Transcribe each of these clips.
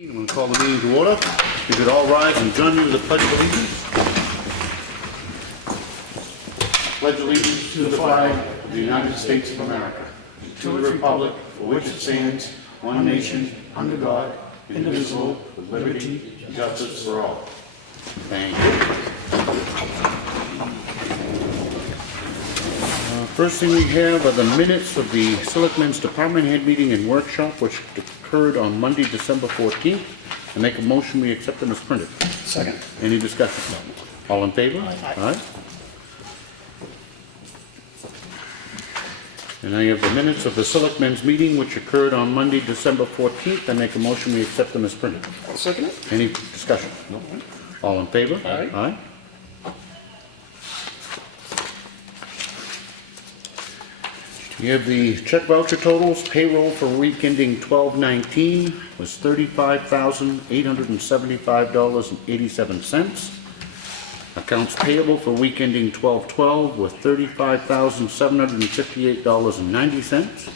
I'm going to call the meeting to order. If you could all rise and join me with the Pledge of Allegiance. Pledge allegiance to the flag of the United States of America, to the republic for which it stands, one nation, under God, indivisible, with liberty and justice for all. Thank you. First thing we have are the minutes of the Selectmen's Department Head Meeting and Workshop, which occurred on Monday, December 14th. I make a motion we accept them as printed. Second. Any discussion? All in favor? Aye. And I have the minutes of the Selectmen's Meeting, which occurred on Monday, December 14th. I make a motion we accept them as printed. I'll second it. Any discussion? No. All in favor? Aye. Aye. You have the check voucher totals. Payroll for week ending 12/19 was $35,875.87. Accounts payable for week ending 12/12 were $35,758.90.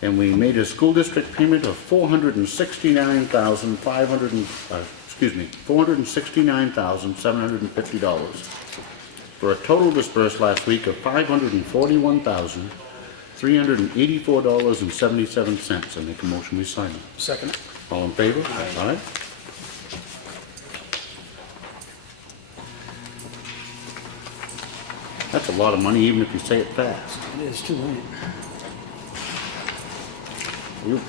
And we made a school district payment of $469,750 for a total disbursed last week of $541,384.77. I make a motion we sign it. Second. All in favor? Aye. That's a lot of money, even if you say it fast. It is too late. Whew.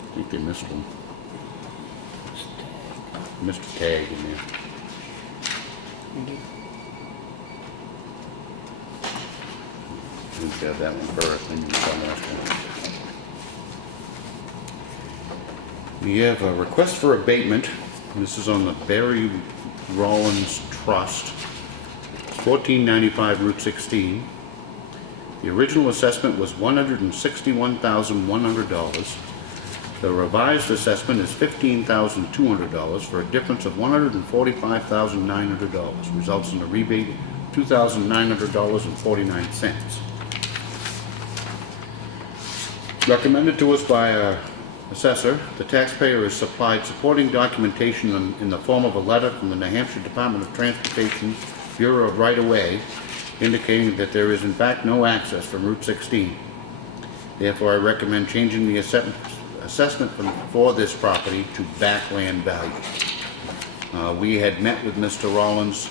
I think they missed one. Missed a tag in there. Let's have that one first, then you can tell the last one. We have a request for abatement. This is on the Barry Rollins Trust, 1495 Route 16. The original assessment was $161,100. The revised assessment is $15,200 for a difference of $145,900. Results in a rebate of $2,900.49. Recommended to us by our assessor, the taxpayer is supplied supporting documentation in the form of a letter from the New Hampshire Department of Transportation Bureau of Right-of-Way indicating that there is in fact no access from Route 16. Therefore, I recommend changing the assessment for this property to backland value. We had met with Mr. Rollins.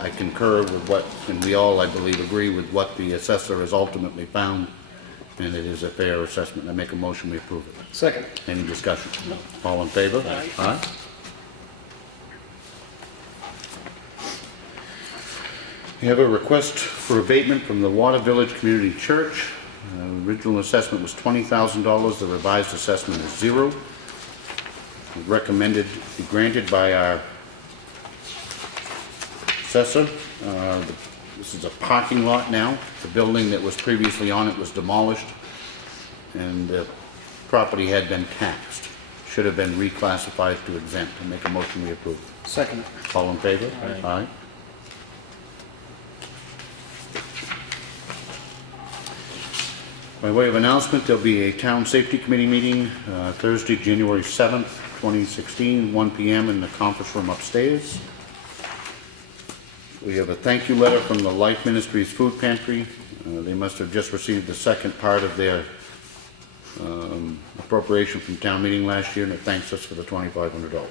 I concur with what, and we all, I believe, agree with what the assessor has ultimately found, and it is a fair assessment. I make a motion we approve it. Second. Any discussion? No. All in favor? Aye. Aye. We have a request for abatement from the Water Village Community Church. Original assessment was $20,000. The revised assessment is $0. Recommended be granted by our assessor. This is a parking lot now. The building that was previously on it was demolished, and the property had been taxed. Should have been reclassified to exempt. I make a motion we approve. Second. All in favor? Aye. Aye. By way of announcement, there'll be a Town Safety Committee meeting Thursday, January 7th, 2016, 1 p.m. in the conference room upstairs. We have a thank you letter from the Life Ministries Food Pantry. They must have just received the second part of their appropriation from town meeting last year, and it thanks us for the $2,500.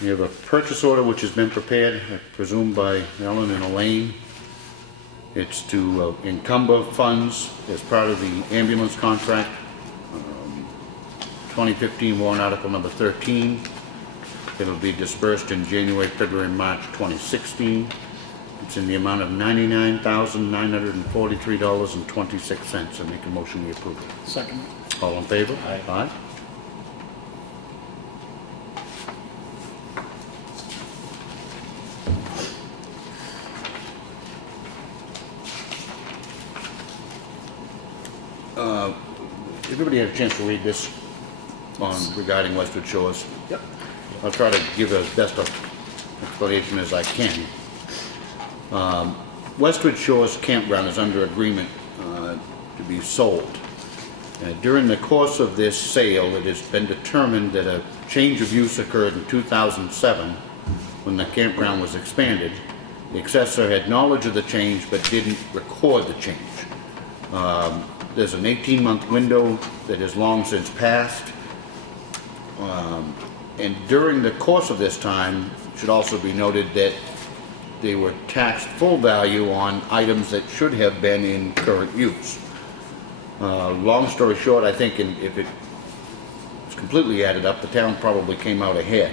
We have a purchase order which has been prepared, I presume by Ellen and Elaine. It's to encumber funds as part of the ambulance contract, 2015 warrant article number 13. It'll be dispersed in January, February, March 2016. It's in the amount of $99,943.26. I make a motion we approve it. Second. All in favor? Aye. Aye. everybody had a chance to read this regarding Westwood Shores? Yep. I'll try to give as best an explanation as I can. Westwood Shores Campground is under agreement to be sold. During the course of this sale, it has been determined that a change of use occurred in 2007 when the campground was expanded. The assessor had knowledge of the change but didn't record the change. There's an 18-month window that has long since passed. And during the course of this time, it should also be noted that they were taxed full value on items that should have been in current use. Long story short, I think if it was completely added up, the town probably came out ahead.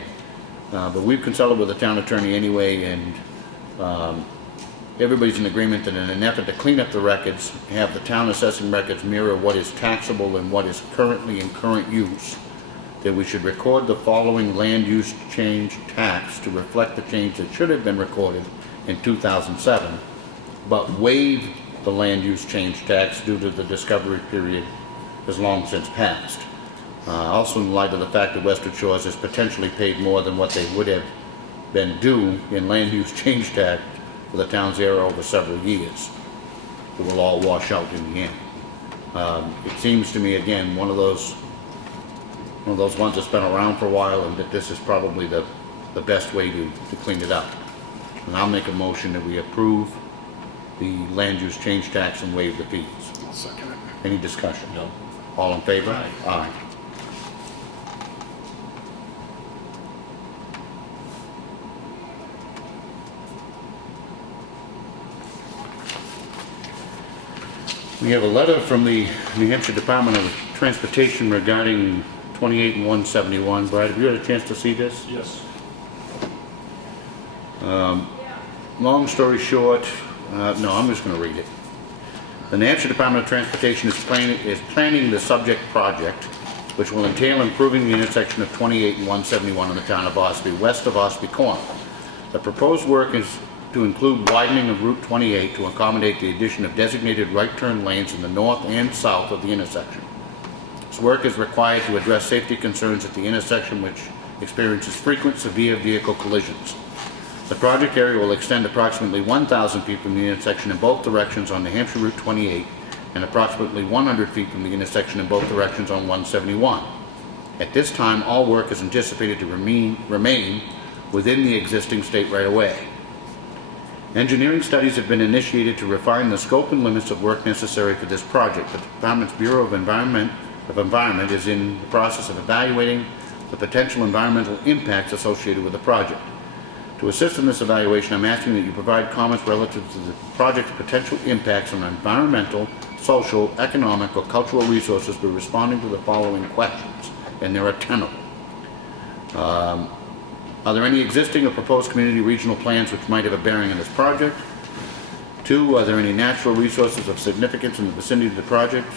But we've consulted with the town attorney anyway, and everybody's in agreement that in an effort to clean up the records, have the town assessing records mirror what is taxable and what is currently in current use, that we should record the following land use change tax to reflect the change that should have been recorded in 2007, but waive the land use change tax due to the discovery period has long since passed. Also in light of the fact that Westwood Shores has potentially paid more than what they would have been due in land use change tax for the town's error over several years. It will all wash out in the end. It seems to me, again, one of those ones that's been around for a while, and that this is probably the best way to clean it up. And I'll make a motion that we approve the land use change tax and waive the fees. I'll second it. Any discussion? No. All in favor? Aye. Aye. We have a letter from the New Hampshire Department of Transportation regarding 28 and 171. Brad, have you had a chance to see this? Yes. Long story short, no, I'm just going to read it. The New Hampshire Department of Transportation is planning the subject project, which will entail improving the intersection of 28 and 171 in the town of Ossipee, west of Ossipee Corner. The proposed work is to include widening of Route 28 to accommodate the addition of designated right turn lanes in the north and south of the intersection. This work is required to address safety concerns at the intersection, which experiences frequent severe vehicle collisions. The project area will extend approximately 1,000 feet from the intersection in both directions on New Hampshire Route 28 and approximately 100 feet from the intersection in both directions on 171. At this time, all work is anticipated to remain within the existing state right-of-way. Engineering studies have been initiated to refine the scope and limits of work necessary for this project. The Department's Bureau of Environment is in the process of evaluating the potential environmental impacts associated with the project. To assist in this evaluation, I'm asking that you provide comments relative to the project's potential impacts on environmental, social, economic, or cultural resources by responding to the following questions, and there are 10 of them. Are there any existing or proposed community regional plans which might have a bearing on this project? 2, are there any natural resources of significance in the vicinity of the project?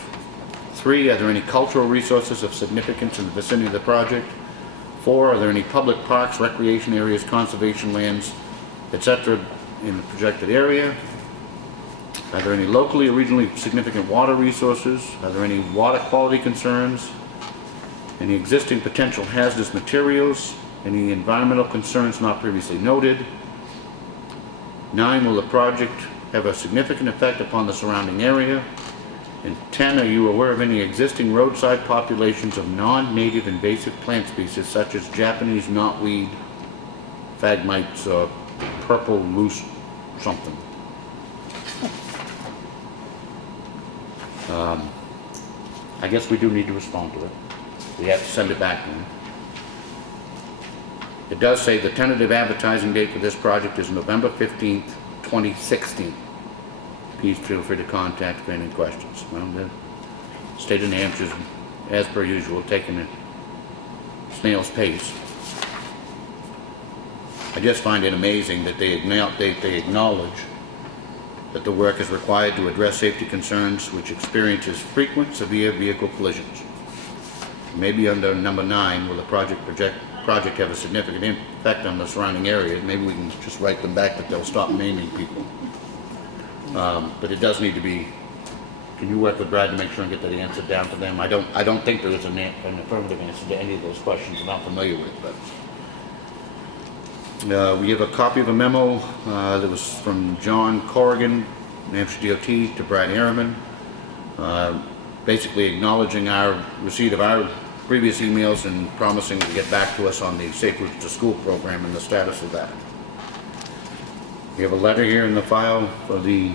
3, are there any cultural resources of significance in the vicinity of the project? 4, are there any public parks, recreation areas, conservation lands, etc. in the projected area? Are there any locally or regionally significant water resources? Are there any water quality concerns? Any existing potential hazardous materials? Any environmental concerns not previously noted? 9, will the project have a significant effect upon the surrounding area? And 10, are you aware of any existing roadside populations of non-native invasive plant species such as Japanese knotweed, phagmites, or purple loose something? I guess we do need to respond to it. We have to send it back to them. It does say the tentative advertising date for this project is November 15th, 2016. Please feel free to contact if any questions. Well, the state of New Hampshire is, as per usual, taking a snail's pace. I just find it amazing that they acknowledge that the work is required to address safety concerns which experiences frequent severe vehicle collisions. Maybe under number 9, will the project have a significant effect on the surrounding area? Maybe we can just write them back that they'll stop naming people. But it does need to be can you work with Brad to make sure and get that answer down to them? I don't think there is an affirmative answer to any of those questions I'm not familiar with, but. We have a copy of a memo that was from John Corrigan, New Hampshire DOT, to Brad Harriman, basically acknowledging our receipt of our previous emails and promising to get back to us on the Safe Routes to School program and the status of that. We have a letter here in the file for the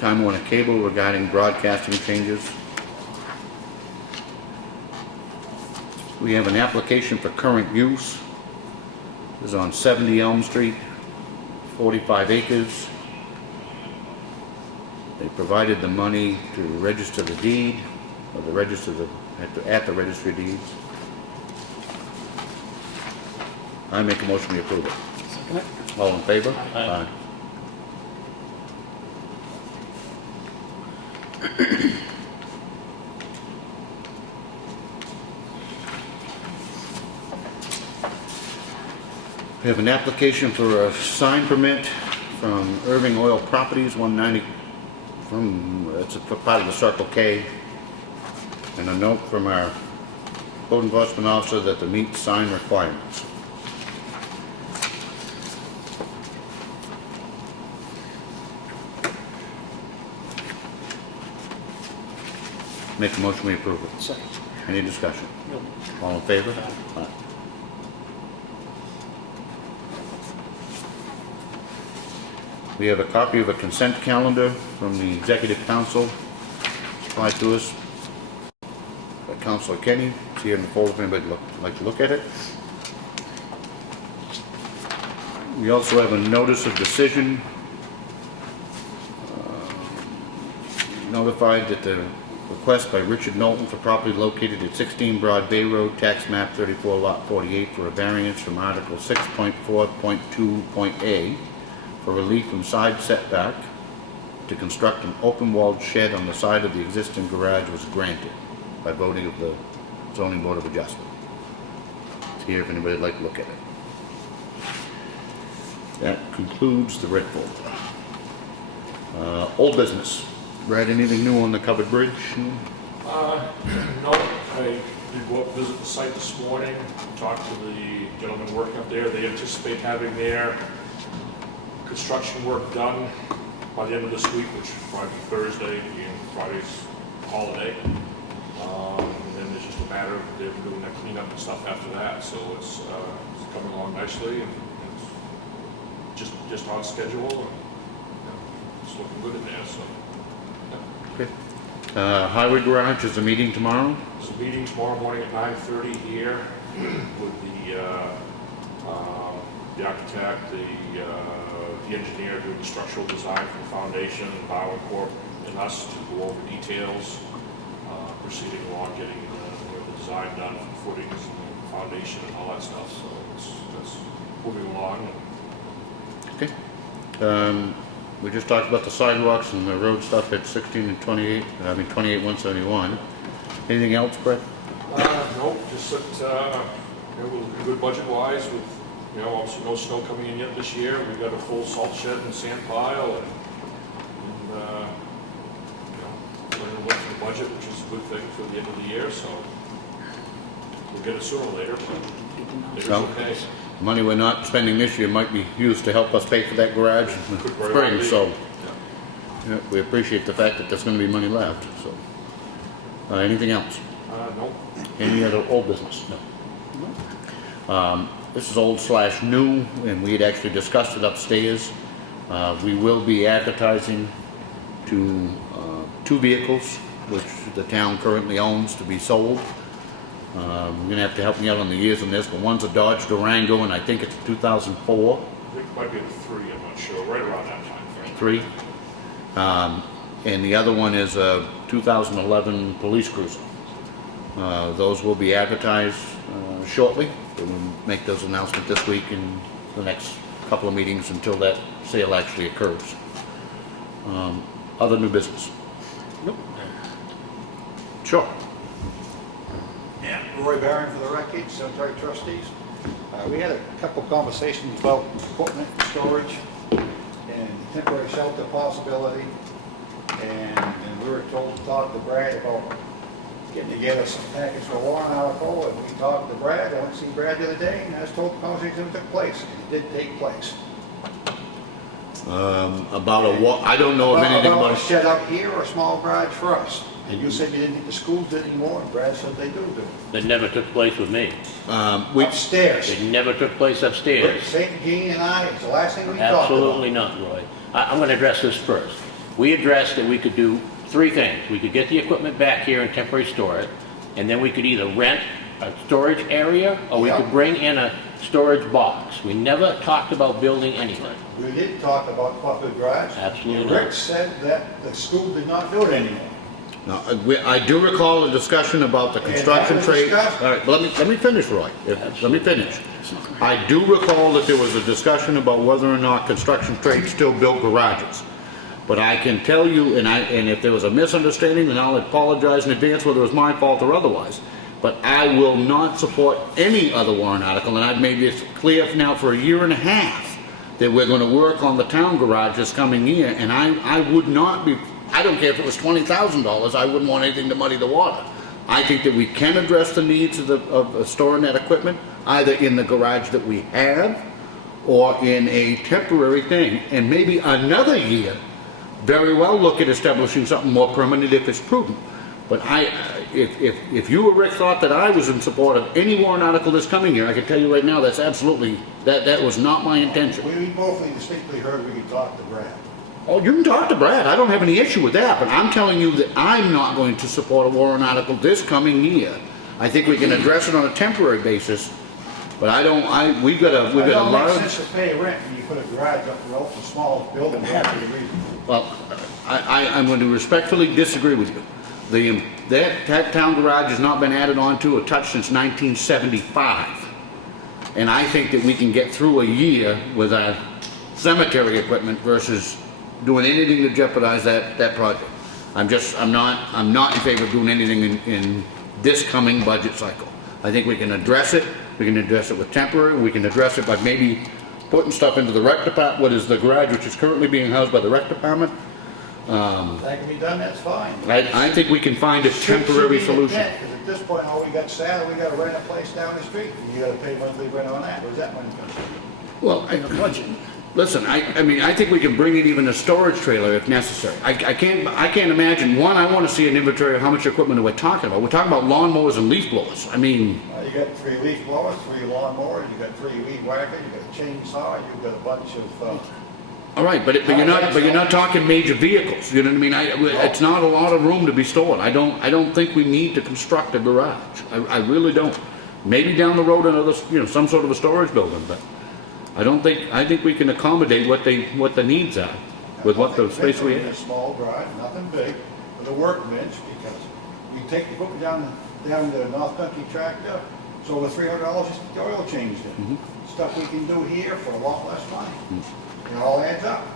Time Warner Cable regarding broadcasting changes. We have an application for current use. This is on 70 Elm Street, 45 acres. They provided the money to register the deed, or the register at the registry of deeds. I make a motion to approve it. Second it. All in favor? Aye. We have an application for a sign permit from Irving Oil Properties, 190, it's a part of the Circle K, and a note from our code enforcement officer that they meet sign requirements. Make a motion we approve it. Second. Any discussion? Nope. All in favor? Aye. We have a copy of a consent calendar from the Executive Council supplied to us by Councilor Kenny. It's here in the folder if anybody would like to look at it. We also have a notice of decision notified that the request by Richard Knowlton for property located at 16 Broad Bay Road, tax map 34 lot 48, for a variance from Article 6.4.2.A for relief from side setback to construct an open walled shed on the side of the existing garage was granted by voting of the Zoning Board of Adjustment. It's here if anybody would like to look at it. That concludes the red folder. Old business. Brad, anything new on the covered bridge? No, I did go up visit the site this morning, talked to the gentleman working up there. They anticipate having their construction work done by the end of this week, which will probably be Thursday, and Friday's holiday. And then there's just a matter of them doing that cleanup and stuff after that. So it's coming along nicely, and it's just on schedule, and it's looking good in there. So. Okay. Highway Garage is a meeting tomorrow? There's a meeting tomorrow morning at 9:30 here with the architect, the engineer doing the structural design for the foundation, and Bauer Corp, and us to go over details, proceeding along, getting the design done for footings and the foundation and all that stuff. So it's moving along. Okay. We just talked about the sidewalks and the road stuff at 16 and 28, 171. Anything else, Brett? Nope, just that we're looking good budget-wise with, obviously no snow coming in yet this year. We've got a full salt shed and sand pile, and we're going to look for the budget, which is a good thing for the end of the year, so we'll get it sooner or later, but it's okay. Money we're not spending this year might be used to help us pay for that garage in the spring, so yeah, we appreciate the fact that there's going to be money left. So, anything else? Nope. Any other old business? No. This is old/new, and we had actually discussed it upstairs. We will be advertising to 2 vehicles, which the town currently owns, to be sold. You're going to have to help me out on the years on this, but one's a Dodge Durango, and I think it's 2004. I think it might be the 3, I'm not sure, right around that time frame. 3. And the other one is a 2011 police cruiser. Those will be advertised shortly. We'll make those announcements this week in the next couple of meetings until that sale actually occurs. Other new business? Nope. Sure. Yeah, Roy Barron for the record, Cemetery Trustees. We had a couple conversations about equipment storage and temporary shelter possibility. And we were told to talk to Brad about getting together some package for a warrant article, and we talked to Brad. I went to see Brad the other day, and I was told the conversation took place. It did take place. About a what? I don't know of anything About a about. shed out here or a small garage for us. And you said you didn't think the schools did anymore, and Brad said they do. That never took place with me. Upstairs. It never took place upstairs. St. Jean and I, it's the last thing we talked about. Absolutely not, Roy. I'm going to address this first. We addressed that we could do three things. We could get the equipment back here and temporarily store it, and then we could either rent a storage area or we Yeah. could bring in a storage box. We never talked about building anything. We did talk about Buffalo Garage. Absolutely And not. Rick said that the school did not do it anymore. No, I do recall a discussion about the construction that was trade. discussed? All right, let me finish, Roy. Let me finish. I do recall that there was a discussion about whether or not construction trades still built garages. But I can tell you, and if there was a misunderstanding, then I'll apologize in advance whether it was my fault or otherwise. But I will not support any other warrant article, and I've made this clear now for a year and a half that we're going to work on the town garage this coming year, and I would not be, I don't care if it was $20,000, I wouldn't want anything to muddy the water. I think that we can address the needs of storing that equipment, either in the garage that we have or in a temporary thing, and maybe another year, very well look at establishing something more permanent if it's prudent. But if you or Rick thought that I was in support of any warrant article this coming year, I can tell you right now, that's absolutely, that was not my intention. We both distinctly heard we could talk to Brad. Oh, you can talk to Brad, I don't have any issue with that, but I'm telling you that I'm not going to support a warrant article this coming year. I think we can address it on a temporary basis, but we've got a It don't make large. sense to pay rent when you put a garage up in the small building. Well, I'm going to respectfully disagree with you. That town garage has not been added on to or touched since 1975. And I think that we can get through a year with our cemetery equipment versus doing anything to jeopardize that project. I'm not in favor of doing anything in this coming budget cycle. I think we can address it. We can address it with temporary. We can address it by maybe putting stuff into the rec department, what is the garage which is currently being housed by the rec department. That can be done, that's fine. I think we can find a temporary solution. Because at this point, all we got sad, we gotta rent a place down the street, and you gotta pay monthly rent on that. Where's that money come from? Well, listen, I mean, I think we can bring in even a storage trailer if necessary. I can't imagine, one, I want to see an inventory of how much equipment we're talking about. We're talking about lawnmowers and leaf blowers. I mean, You got 3 leaf blowers, 3 lawnmowers, you got 3 weed whackers, you got a chainsaw, you've got a bunch of, all right, but you're not talking major vehicles. You know what I mean? It's not a lot of room to be stored. I don't think we need to construct a garage. I really don't. Maybe down the road another, some sort of a storage building, but I think we can accommodate what the needs are with what the space we A have. small garage, nothing big, with a workbench, because you take the equipment down the North Country tractor, it's over $300 just to get the oil changed in. Stuff we can do here for a lot less money. It all adds up.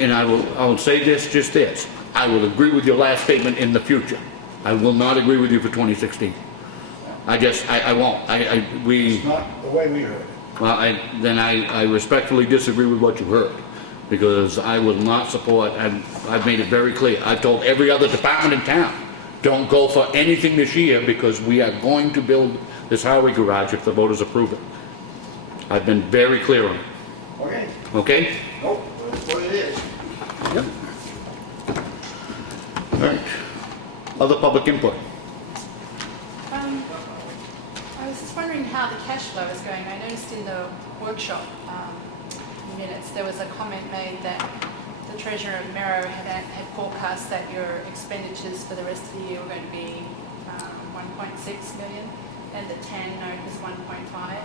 And I will say just this. I will agree with your last statement in the future. I will not agree with you for 2016. I won't. It's not the way we heard it. Well, I respectfully disagree with what you heard, because I will not support, and I've made it very clear. I've told every other department in town, don't go for anything this year because we are going to build this highway garage if the voters approve it. I've been very clear on it. Okay, Okay? nope, that's what it is. Yep. All right. Other public input? I was just wondering how the cash flow is going. I noticed in the workshop minutes there was a comment made that the Treasurer of Merrow had forecast that your expenditures for the rest of the year were going to be 1.6 million and the TAN note was 1.5.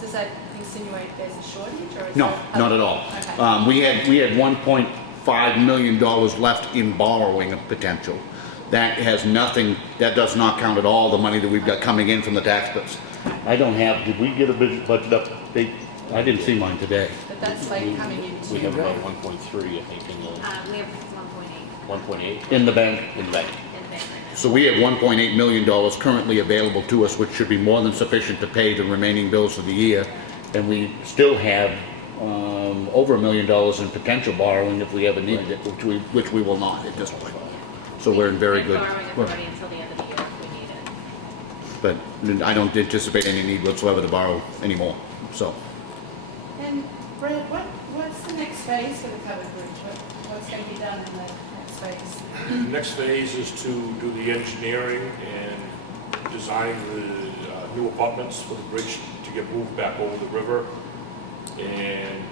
Does that insinuate there's a shortage, or is No, that- not at all. Okay. We had $1.5 million left in borrowing potential. That has nothing, that does not count at all the money that we've got coming in from the tax bills. I don't have, did we get a budget update? I didn't see mine today. But that's like coming into. We have about 1.3, I think, in the We have 1.8 1.8 In the bank. in the bank. in the bank right now. So we have $1.8 million currently available to us, which should be more than sufficient to pay the remaining bills for the year. And we still have, over $1 million in potential borrowing if we ever needed it, which we will not at this point. So we're in very good. And borrowing authority until the end of the year if we need it. But I don't anticipate any need whatsoever to borrow anymore, so. And Brett, what's the next phase for the covered bridge? What's going to be done in the next phase? The next phase is to do the engineering and design the new abutments for the bridge to get moved back over the river, and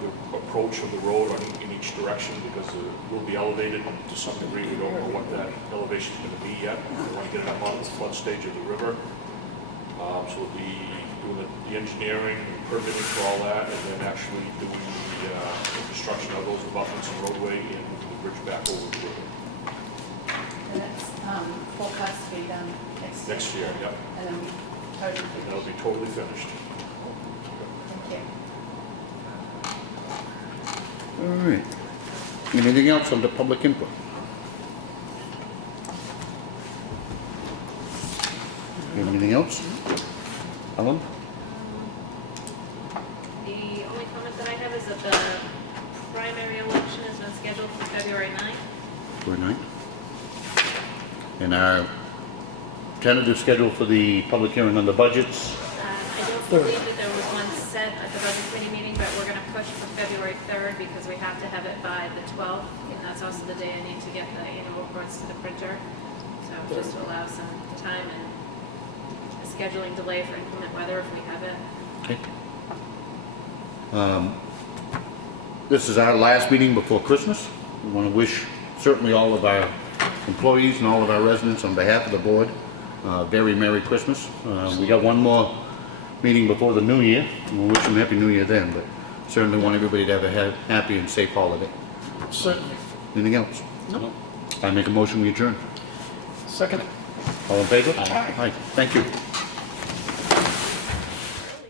the approach of the road in each direction, because it will be elevated to some degree. We don't know what that elevation is going to be yet. We want to get it up on the flood stage of the river. So we'll be doing the engineering, permitting for all that, and then actually doing the construction of those abutments and roadway and moving the bridge back over the river. And that's forecast to be done next year? Next year, yep. And then we totally And that'll finished? be totally finished. Thank you. All right. Anything else under public input? Anything else? Alan? The only comment that I have is that the primary election has been scheduled for February 9th. For tonight. And our tentative schedule for the public hearing on the budgets, I don't believe that there was one set at the budget committee meeting, but we're going to push for February 3rd because we have to have it by the 12th, and that's also the day I need to get the annual reports to the printer. So just to allow some time and a scheduling delay for inclement weather if we have it. okay. This is our last meeting before Christmas. We want to wish certainly all of our employees and all of our residents on behalf of the board, very Merry Christmas. We got one more meeting before the new year. We'll wish them Happy New Year then, but certainly want everybody to have a happy and safe holiday. Certainly. Anything else? No. I make a motion, we adjourn. Second. All in favor? Aye. Aye. Thank you.